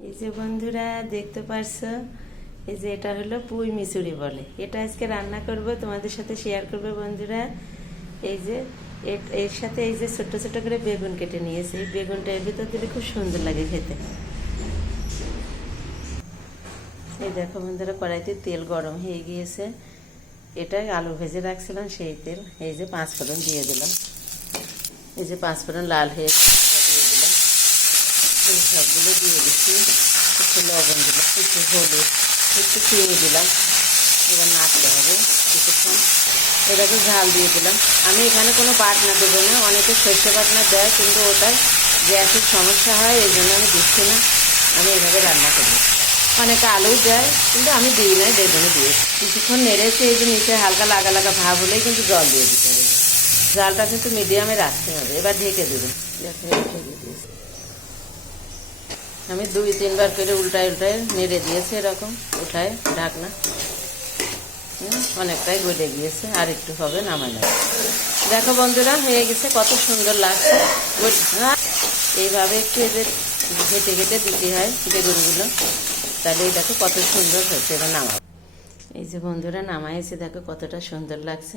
এই যে বন্ধুরা দেখতে পারছো, এই যে এটা হলো পুঁই মিচুরি বলে। এটা আজকে রান্না করব, তোমাদের সাথে শেয়ার করব বন্ধুরা। এই যে এর সাথে এই যে ছোট ছোট করে বেগুন কেটে নিয়েছি। এই বেগুনটা এর ভিতর দিলে খুব সুন্দর লাগে খেতে। এই দেখো বন্ধুরা, কড়াইতে তেল গরম হয়ে গিয়েছে। এটা আলু ভেজে রাখছিলাম সেই তেল। এই যে 5 ফোড়ন দিয়ে দিলাম। এই যে 5 ফোড়ন লাল হয়ে দিয়ে দিলাম। এই সবগুলো দিয়ে দিচ্ছি। একটু লবণ দিলাম, একটু হলুদ, একটু চিনি দিলাম। এবার নাড়তে হবে কিছুক্ষণ। এটাকে ঝাল দিয়ে দিলাম। আমি এখানে কোনো বাটনা দেবো না, অনেকে সর্ষে বাটনা দেয়, কিন্তু ওটার গ্যাসের সমস্যা হয়, এই জন্য আমি দিচ্ছি না। আমি এভাবে রান্না করি। অনেকে আলু দেয়, কিন্তু আমি দিই নাই, বেগুনে দিয়েছি। কিছুক্ষণ নেড়েছি। এই যে নিচে হালকা লাগা লাগা ভাব হলেই কিন্তু জল দিয়ে দিতে হবে। জালটা কিন্তু মিডিয়ামে রাখতে হবে। এবার ঢেকে দেবো। ঢেকে দিয়েছি। আমি 2-3 বার করে উল্টায় নেড়ে দিয়েছি, এরকম উঠায় ঢাকনা। অনেকটাই গলে গিয়েছে, আর একটু হবে, নামাই নেব। দেখো বন্ধুরা, হয়ে গেছে, কত সুন্দর লাগছে। এইভাবে একটু এদের ঘেটে ঘেটে দিতে হয় বেগুনগুলো, তাহলে এই দেখো কত সুন্দর হয়েছে। এবার নামাবো। এই যে বন্ধুরা নামাইছে, দেখো কতটা সুন্দর লাগছে।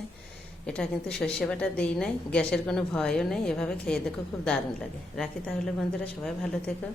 এটা কিন্তু সর্ষে বাটা দিই নাই, গ্যাসের কোনো ভয়ও নেই। এভাবে খেয়ে দেখো, খুব দারুণ লাগে। রাখি তাহলে বন্ধুরা, সবাই ভালো থেকো।